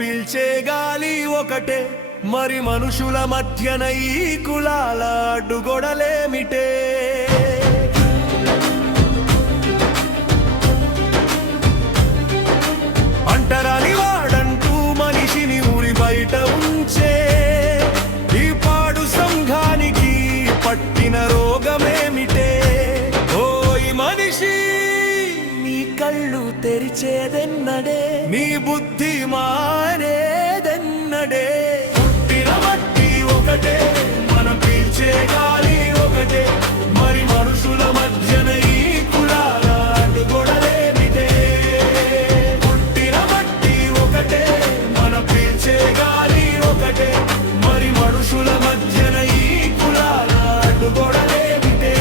పీల్చే గాలి ఒకటే, మరి మనుషుల మధ్యన ఈ కులాల అడ్డుగొడలేమిటే? అంటరాని వాడంటూ మనిషిని ఊరి బయట ఉంచే ఈ పాడు సంఘానికి పట్టిన రోగమేమిటే? ఓయ్ మనిషి, నీ కళ్ళు తెరిచేదెన్నడే, నీ బుద్ధి మారేదెన్నడే? పుట్టిన మట్టి ఒకటే, మనం పీల్చే గాలి ఒకటే, మరి మనుషుల మధ్యన ఈ కులాల అడ్డుగొడలేమిటే? పుట్టిన మట్టి ఒకటే, మనం పీల్చే గాలి ఒకటే, మరి మనుషుల మధ్యన ఈ కులాల అడ్డుగొడలేమిటే?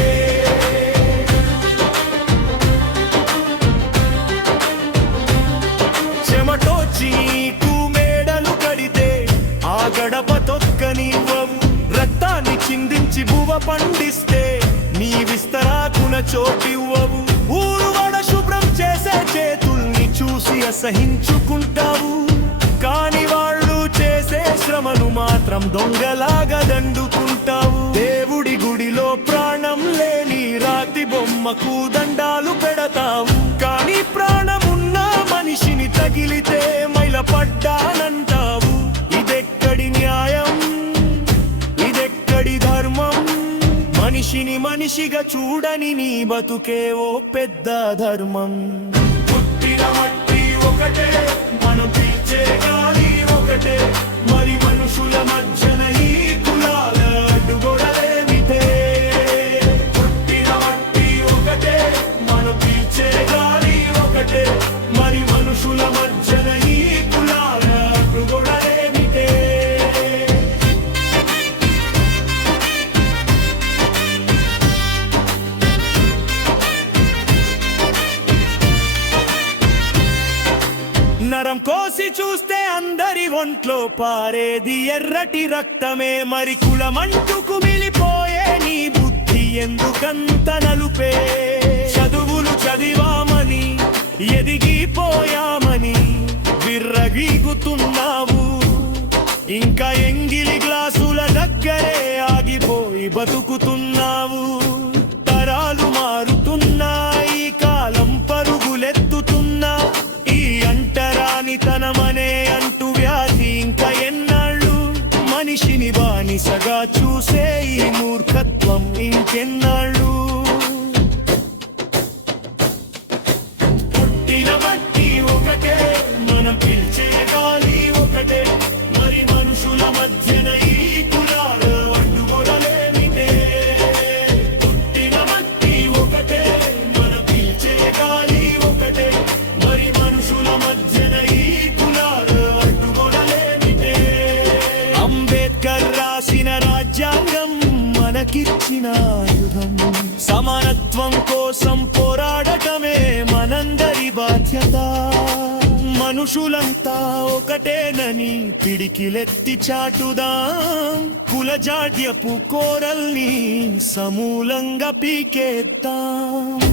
చెమటోచి నీకు మేడలు కడితే ఆ గడప తొక్కనివ్వవు, రక్తాన్ని చిందించి భువ పండిస్తే నీ విస్తరాకున చోటివ్వవు. ఊరు వడ శుభ్రం చేసే చేతుల్ని చూసి అసహించుకుంటావు, కాని వాళ్ళు చేసే శ్రమను మాత్రం దొంగలాగా దండుకుంటావు. దేవుడి గుడిలో ప్రాణం లేని రాతి బొమ్మకు దండాలు పెడతావు, కాని ప్రాణమున్న మనిషిని తగిలితే మైలపడ్డానంటావు. ఇదెక్కడి న్యాయం, ఇదెక్కడి ధర్మం? మనిషిని మనిషిగా చూడని నీ బతుకే ఓ పెద్ద ధర్మం. పుట్టిన మట్టి ఒకటే, మనం పీల్చే గాలి ఒకటే, మరి మనుషుల మధ్యన ఈ కులాల అడ్డుగొడలేమిటే? పుట్టిన మట్టి ఒకటే, మనం పీల్చే గాలి ఒకటే, మరి మనుషుల మధ్యన ఈ కులాల అడ్డుగొడలేమిటే? నరం కోసి చూస్తే అందరి ఒంట్లో పారేది ఎర్రటి రక్తమే, మరి కులమంటూ కుమిలిపోయే నీ బుద్ధి ఎందుకంత నలుపే? చదువులు చదివామని ఎదిగిపోయామని విర్రగీగుతున్నావు, ఇంకా ఎంగిలి గ్లాసుల దగ్గరే ఆగిపోయి బతుకుతున్నావు. తరాలు మారుతున్నాయి, కాలం పరుగులెత్తుతున్నా, ఈ అంటరానితనమనే అంటూ వ్యాధి ఇంకా ఎన్నాళ్ళు? మనిషిని బానిసగా చూసే ఈ మూర్ఖత్వం ఇంకెన్నాళ్ళు? పుట్టిన మట్టి ఒకటే, మనం పీల్చే గాలి ఒకటే, మరి మనుషుల మధ్యన ఈ కులాల అడ్డుగొడలేమిటే? పుట్టిన మట్టి ఒకటే, మనం పీల్చే గాలి ఒకటే, మరి మనుషుల మధ్యన ఈ కులాల అడ్డుగొడలేమిటే? అంబేద్కర్ రాసిన రాజ్యాంగం మనకిచ్చిన ఆయుధం, సమానత్వం కోసం పోరాడటమే మనందరి బాధ్యత. మనుషులంతా ఒకటేనని పిడికిలెత్తి చాటుదాం, కులజాడ్యపు కోరల్ని సమూలంగా పీకేద్దాం.